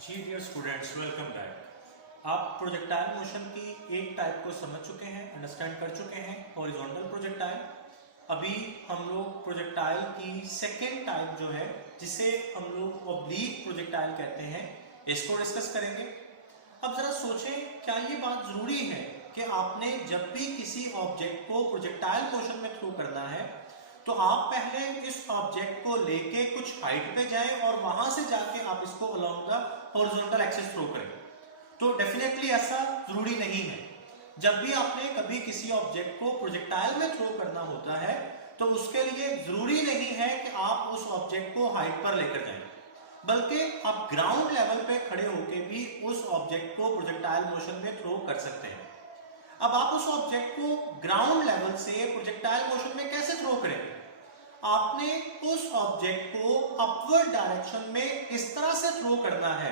जी dear students, welcome back. आप projectile motion की एक टाइप को समझ चुके हैं, अंडरस्टैंड कर चुके हैं, हॉरिजॉन्टल प्रोजेक्टाइल। अभी हम लोग प्रोजेक्टाइल की सेकेंड टाइप जो है, जिसे हम लोग ऑब्लीक प्रोजेक्टाइल कहते हैं, इसको डिस्कस करेंगे। अब जरा सोचें, क्या ये बात जरूरी है कि आपने जब भी किसी ऑब्जेक्ट को प्रोजेक्टाइल मोशन में थ्रो करना है तो आप पहले इस ऑब्जेक्ट को लेके कुछ हाइट पे जाएं और वहां से जाके आप इसको along the horizontal axis throw करें? तो डेफिनेटली ऐसा जरूरी नहीं है। जब भी आपने कभी किसी ऑब्जेक्ट को प्रोजेक्टाइल में थ्रो करना होता है तो उसके लिए जरूरी नहीं है कि आप उस ऑब्जेक्ट को हाइट पर लेकर जाएं, बल्कि आप ग्राउंड लेवल पे खड़े होकर भी उस ऑब्जेक्ट को प्रोजेक्टाइल मोशन में थ्रो कर सकते हैं। अब आप उस ऑब्जेक्ट को ग्राउंड लेवल से प्रोजेक्टाइल मोशन में कैसे थ्रो करेंगे? आपने उस ऑब्जेक्ट को अपवर्ड डायरेक्शन में इस तरह से थ्रो करना है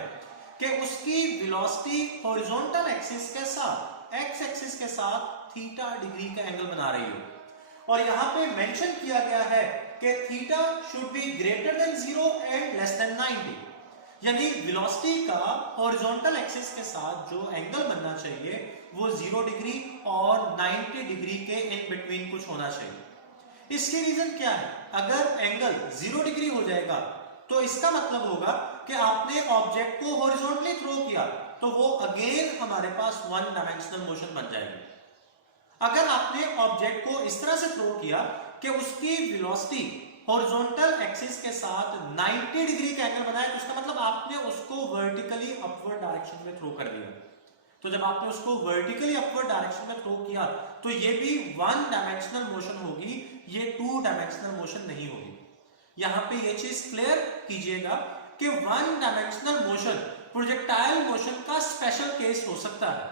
कि उसकी वेलोसिटी हॉरिजॉन्टल एक्सिस के साथ, एक्स एक्सिस के साथ थीटा डिग्री का एंगल बना रही हो। और यहां पे मेंशन किया गया है कि theta should be greater than 0 and less than 90, यानी वेलोसिटी का हॉरिजॉन्टल एक्सिस के साथ जो एंगल बनना चाहिए वो 0 डिग्री और 90 डिग्री के इन बिटवीन कुछ होना चाहिए। इसकी रीजन क्या है? अगर एंगल 0 डिग्री हो जाएगा तो इसका मतलब होगा कि आपने ऑब्जेक्ट को हॉरिजॉन्टली थ्रो किया, तो वो अगेन हमारे पास वन डायमेंशनल मोशन बन जाएगी। अगर आपने ऑब्जेक्ट को इस तरह से थ्रो किया कि उसकी वेलोसिटी हॉरिजॉन्टल एक्सिस के साथ 90 डिग्री का एंगल बनाया, तो इसका मतलब आपने उसको वर्टिकली अपवर्ड डायरेक्शन में थ्रो कर दिया। तो जब आपने उसको वर्टिकली अपवर्ड डायरेक्शन में थ्रो किया तो ये भी वन डायमेंशनल मोशन होगी, ये टू डायमेंशनल मोशन नहीं होगी। यहां पे ये चीज क्लियर कीजिएगा कि one dimensional motion projectile motion का स्पेशल केस हो सकता है।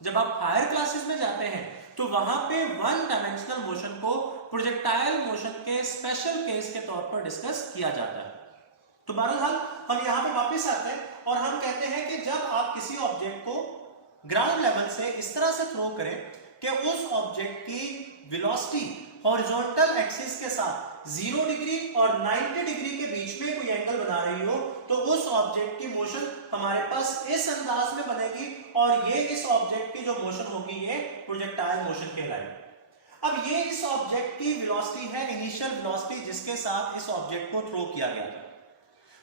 जब आप हायर क्लासेस में जाते हैं तो वहां पे वन डायमेंशनल मोशन को प्रोजेक्टाइल मोशन के स्पेशल केस के तौर पर डिस्कस किया जाता है। तो बहरहाल हम यहां पे वापस आते हैं और हम कहते हैं कि जब आप किसी ऑब्जेक्ट को ग्राउंड लेवल से इस तरह से थ्रो करें कि उस ऑब्जेक्ट की वेलोसिटी हॉरिजॉन्टल एक्सिस के साथ 0 डिग्री और 90 डिग्री के बीच में कोई एंगल बना रही हो, तो उस ऑब्जेक्ट की मोशन हमारे पास इस अंदाज में बनेगी और ये इस ऑब्जेक्ट की जो मोशन होगी ये प्रोजेक्टाइल मोशन कहलाएगी। अब ये इस ऑब्जेक्ट की वेलोसिटी है, इनिशियल वेलोसिटी जिसके साथ इस ऑब्जेक्ट को थ्रो किया गया था।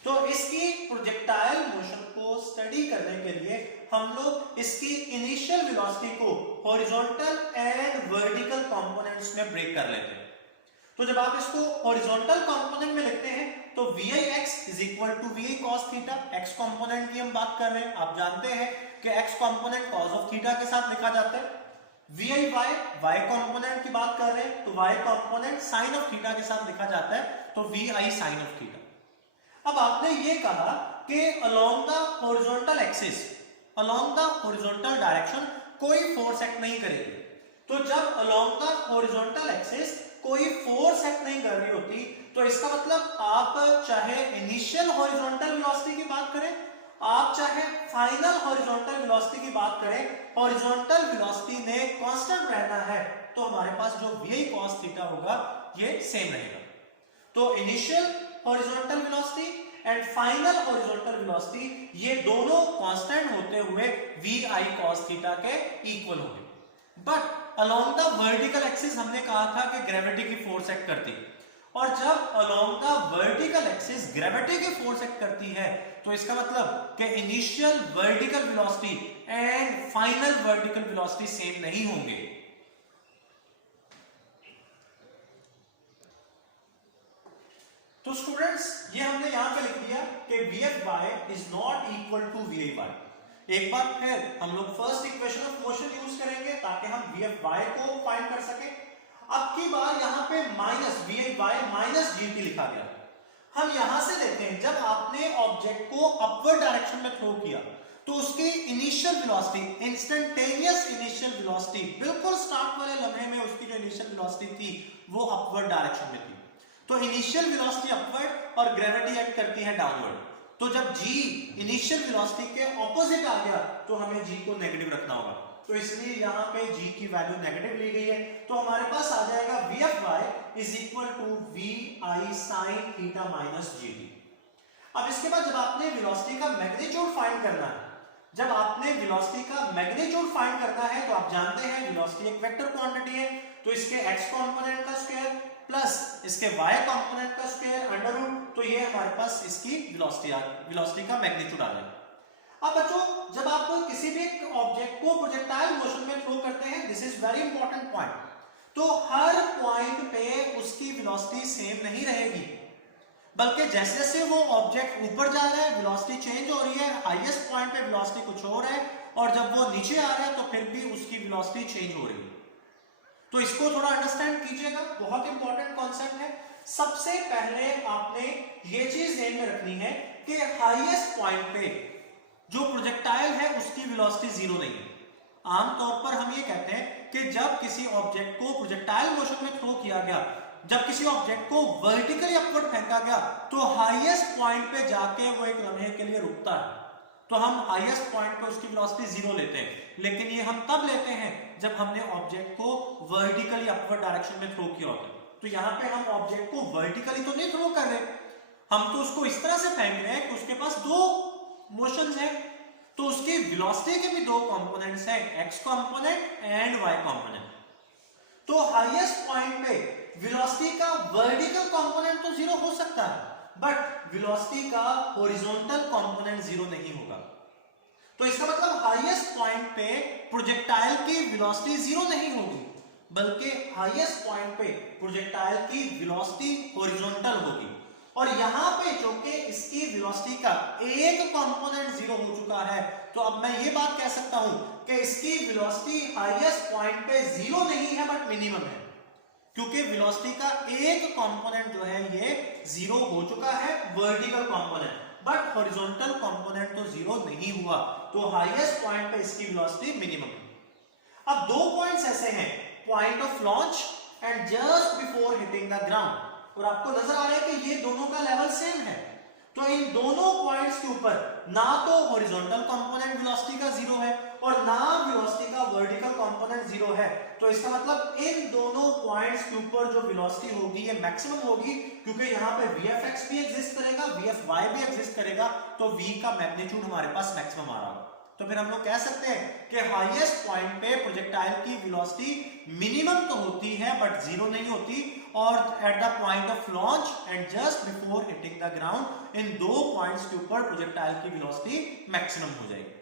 तो इसकी प्रोजेक्टाइल मोशन को स्टडी करने के लिए हम लोग इसकी इनिशियल वेलोसिटी को हॉरिजॉन्टल एंड वर्टिकल कंपोनेंट्स में ब्रेक कर लेते हैं। तो जब आप इसको हॉरिजॉन्टल कंपोनेंट में लिखते हैं तो VIX is equal to VI cos theta, x component की हम बात कर रहे हैं। आप जानते हैं कि x component cos of theta के साथ लिखा जाता है। VIY y कंपोनेंट की बात कर रहे हैं तो y component sin of theta के साथ लिखा जाता है, तो VI sin ऑफ थीटा। अब आपने ये कहा कि along the horizontal axis, along the horizontal direction कोई फोर्स एक्ट नहीं करेगी। तो जब अलोंग द हॉरिजॉन्टल एक्सिस कोई फोर्स एक्ट नहीं कर रही होती तो इसका मतलब आप चाहे इनिशियल हॉरिजॉन्टल वेलोसिटी की बात करें, आप चाहे फाइनल हॉरिजॉन्टल वेलोसिटी की बात करें, हॉरिजॉन्टल वेलोसिटी ने कांस्टेंट रहना है तो हमारे पास जो VI cos थीटा होगा ये सेम रहेगा। तो initial horizontal velocity and final horizontal velocity ये दोनों कांस्टेंट होते हुए VI cos थीटा के इक्वल होंगे। But along the vertical axis हमने कहा था कि ग्रेविटी की फोर्स एक्ट करती है, और जब along the vertical axis gravity की फोर्स एक्ट करती है तो इसका मतलब कि initial vertical velocity and final vertical velocity same नहीं होंगे। तो स्टूडेंट्स ये हमने यहां पे लिख दिया कि VFY is not equal to VIY। एक बार फिर हम लोग first equation of motion use करेंगे ताकि हम VFY को फाइंड कर सकें। अब की बार यहां पे माइनस VFY माइनस GT लिखा गया। हम यहां से देखते हैं जब आपने ऑब्जेक्ट को अपवर्ड डायरेक्शन में थ्रो किया तो उसकी initial velocity, instantaneous initial velocity, बिल्कुल स्टार्ट वाले लम्हे में उसकी जो इनिशियल वेलोसिटी थी वो अपवर्ड डायरेक्शन में थी। तो इनिशियल वेलोसिटी अपवर्ड और ग्रेविटी एक्ट करती है डाउनवर्ड। तो जब G इनिशियल वेलोसिटी के ऑपोजिट आ गया तो हमें G को नेगेटिव रखना होगा, तो इसलिए यहां पे G की वैल्यू नेगेटिव ली गई है। तो हमारे पास आ जाएगा VFY is equal to VI sin theta minus GT। अब इसके बाद जब आपने वेलोसिटी का मैग्नीट्यूड फाइंड करना है, जब आपने वेलोसिटी का मैग्नीट्यूड फाइंड करना है तो आप जानते हैं वेलोसिटी एक वेक्टर क्वांटिटी है, तो इसके x कंपोनेंट का स्क्वायर प्लस इसके y कंपोनेंट का स्क्वायर अंडर रूट, तो ये हमारे पास इसकी वेलोसिटी का मैग्नीट्यूड आ जाएगा। अब बच्चों जब आप किसी भी ऑब्जेक्ट को प्रोजेक्टाइल मोशन में थ्रो करते हैं, this is very important point, तो हर पॉइंट पे उसकी वेलोसिटी सेम नहीं रहेगी, बल्कि जैसे जैसे वो ऑब्जेक्ट ऊपर जा रहा है वेलोसिटी चेंज हो रही है, हाईएस्ट पॉइंट पे वेलोसिटी कुछ और है और जब वो नीचे आ रहा है तो फिर भी उसकी वेलोसिटी चेंज हो रही है। तो इसको थोड़ा अंडरस्टैंड कीजिएगा, बहुत इंपॉर्टेंट कॉन्सेप्ट है। सबसे पहले आपने ये चीज ध्यान में रखनी है कि हाईएस्ट पॉइंट पे जो प्रोजेक्टाइल है उसकी वेलोसिटी जीरो नहीं है। आमतौर पर हम ये कहते हैं कि जब किसी ऑब्जेक्ट को प्रोजेक्टाइल मोशन में थ्रो किया गया, जब किसी ऑब्जेक्ट को वर्टिकली अपवर्ड फेंका गया, तो हाईएस्ट पॉइंट पे जाके वो एक लम्हे के लिए रुकता है, तो हम हाईएस्ट पॉइंट पे उसकी वेलोसिटी जीरो लेते हैं। लेकिन ये हम तब लेते हैं जब हमने ऑब्जेक्ट को वर्टिकली अपवर्ड डायरेक्शन में थ्रो किया होता है। तो यहाँ पे हम ऑब्जेक्ट को वर्टिकली तो नहीं थ्रो कर रहे, हम तो उसको इस तरह से फेंक रहे हैं कि उसके पास दो मोशंस हैं, तो उसकी वेलोसिटी के भी दो कंपोनेंट्स हैं, x component and y component. तो हाईएस्ट पॉइंट पे वेलोसिटी का वर्टिकल कंपोनेंट तो जीरो हो सकता है, बट वेलोसिटी का हॉरिजॉन्टल कंपोनेंट जीरो नहीं होगा। तो इसका मतलब हाईएस्ट पॉइंट पे प्रोजेक्टाइल की वेलोसिटी जीरो नहीं होगी, बल्कि हाईएस्ट पॉइंट पे प्रोजेक्टाइल की वेलोसिटी हॉरिजॉन्टल होगी। और यहां पे चूंकि इसकी वेलोसिटी का एक कंपोनेंट जीरो हो चुका है, तो अब मैं ये बात कह सकता हूं कि इसकी वेलोसिटी हाईएस्ट पॉइंट पे जीरो नहीं है बट मिनिमम है, क्योंकि वेलोसिटी का एक कंपोनेंट जो है ये जीरो हो चुका है, vertical component, but horizontal component तो जीरो नहीं हुआ, तो हाईएस्ट पॉइंट पे इसकी वेलोसिटी मिनिमम है। अब दो पॉइंट्स ऐसे हैं, point of launch and just before hitting the ground, और आपको नजर आ रहा है कि ये दोनों का लेवल सेम है। तो इन दोनों पॉइंट्स के ऊपर ना तो हॉरिजॉन्टल कंपोनेंट वेलोसिटी का जीरो है और ना वेलोसिटी का वर्टिकल कंपोनेंट जीरो है, तो इसका मतलब इन दोनों पॉइंट्स के ऊपर जो वेलोसिटी होगी ये मैक्सिमम होगी, क्योंकि यहाँ पे VFX भी एग्जिस्ट करेगा, VFY भी एग्जिस्ट करेगा, तो V का मैग्नीट्यूड हमारे पास मैक्सिमम आ रहा होगा। तो फिर हम लोग कह सकते हैं कि हाईएस्ट पॉइंट पे प्रोजेक्टाइल की वेलोसिटी मिनिमम तो होती है बट जीरो नहीं होती, और at the point of launch and just before hitting the ground, इन दो पॉइंट्स के ऊपर प्रोजेक्टाइल की वेलोसिटी मैक्सिमम हो जाएगी।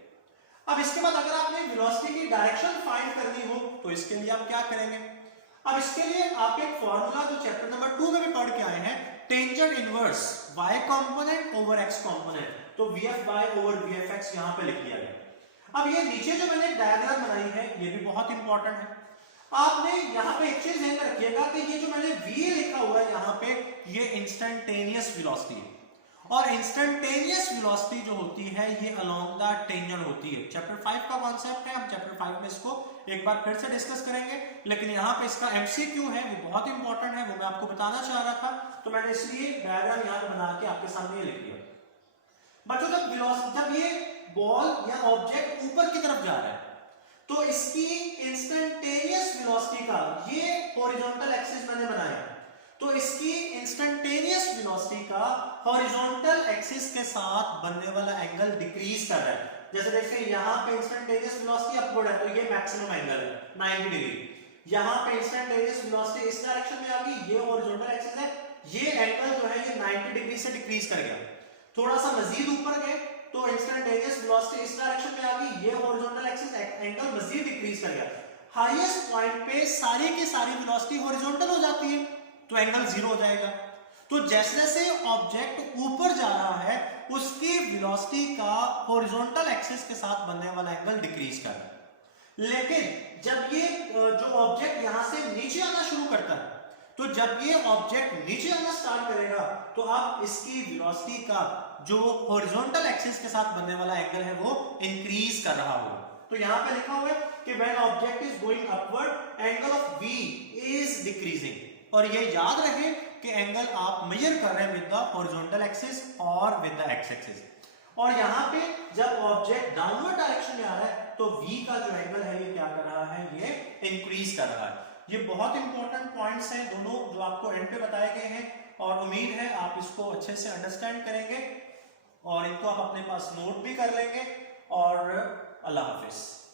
अब इसके बाद अगर आपने वेलोसिटी की डायरेक्शन फाइंड करनी हो तो इसके लिए आप क्या करेंगे? अब इसके लिए आप एक फॉर्मूला जो चैप्टर नंबर 2 में भी पढ़ के आए हैं, tangent inverse y component over x component, तो VFY ओवर VFX यहां पे लिख दिया गया। अब ये नीचे जो मैंने डायग्राम बनाई है ये भी बहुत इंपॉर्टेंट है। आपने यहाँ पे एक चीज ध्यान रखिएगा कि ये जो मैंने v लिखा हुआ है यहाँ पे, ये इंस्टेंटेनियस वेलोसिटी है, और इंस्टेंटेनियस वेलोसिटी जो होती है ये अलोंग द टेंजेंट होती है। चैप्टर 5 का कॉन्सेप्ट है, हम चैप्टर 5 में इसको एक बार फिर से डिस्कस करेंगे, लेकिन यहाँ पे इसका MCQ है वो बहुत इंपॉर्टेंट है, वो मैं आपको बताना चाह रहा था, तो मैंने इसलिए डायग्राम यहाँ पे बना के आपके सामने ये लिख दिया। बच्चों जब ये बॉल या ऑब्जेक्ट ऊपर की तरफ जा रहा है तो इसकी इंस्टेंटेनियस वेलोसिटी का, ये हॉरिजॉन्टल एक्सिस मैंने बनाया, तो इसकी इंस्टेंटेनियस वेलोसिटी का हॉरिजॉन्टल एक्सिस के साथ बनने वाला एंगल डिक्रीज कर रहा है। जैसे देखते हैं यहाँ पे इंस्टेंटेनियस वेलोसिटी अपवर्ड है, तो ये मैक्सिमम एंगल है 90 डिग्री। यहाँ पे इंस्टेंटेनियस वेलोसिटी इस डायरेक्शन में आ गई, ये हॉरिजॉन्टल एक्सिस है, ये एंगल जो है ये 90 डिग्री से डिक्रीज कर गया। थोड़ा सा मजीद ऊपर गए तो इंस्टेंटेनियस वेलोसिटी इस डायरेक्शन में आ गई, ये हॉरिजॉन्टल एक्सिस एंगल मजीद डिक्रीज कर गया। हाईएस्ट पॉइंट पे सारी की सारी वेलोसिटी हॉरिजॉन्टल हो जाती है, तो एंगल जीरो हो जाएगा। तो जैसे जैसे ऑब्जेक्ट ऊपर जा रहा है उसकी वेलोसिटी का हॉरिजॉन्टल एक्सिस के साथ बनने वाला एंगल डिक्रीज कर रहा है। लेकिन जब ये जो ऑब्जेक्ट यहां से नीचे आना शुरू करता है, तो जब ये ऑब्जेक्ट नीचे आना स्टार्ट करेगा तो अब इसकी वेलोसिटी का जो हॉरिजॉन्टल एक्सिस के साथ बनने वाला एंगल है वो इंक्रीज कर रहा होगा। तो यहां पे लिखा हुआ है कि when object is going upward angle of v is decreasing, और ये याद रहे कि एंगल आप मेजर कर रहे हैं विद द हॉरिजॉन्टल एक्सिस और विद द एक्स एक्सिस। और यहाँ पे जब ऑब्जेक्ट डाउनवर्ड डायरेक्शन में आ रहा है तो v का जो एंगल है ये क्या कर रहा है, ये इंक्रीज कर रहा है। ये बहुत इंपॉर्टेंट पॉइंट्स हैं दोनों जो आपको एंड पे बताए गए हैं, और उम्मीद है आप इसको अच्छे से अंडरस्टैंड करेंगे। और इनको आप अपने पास नोट भी कर लेंगे। और अल्लाह हाफिज।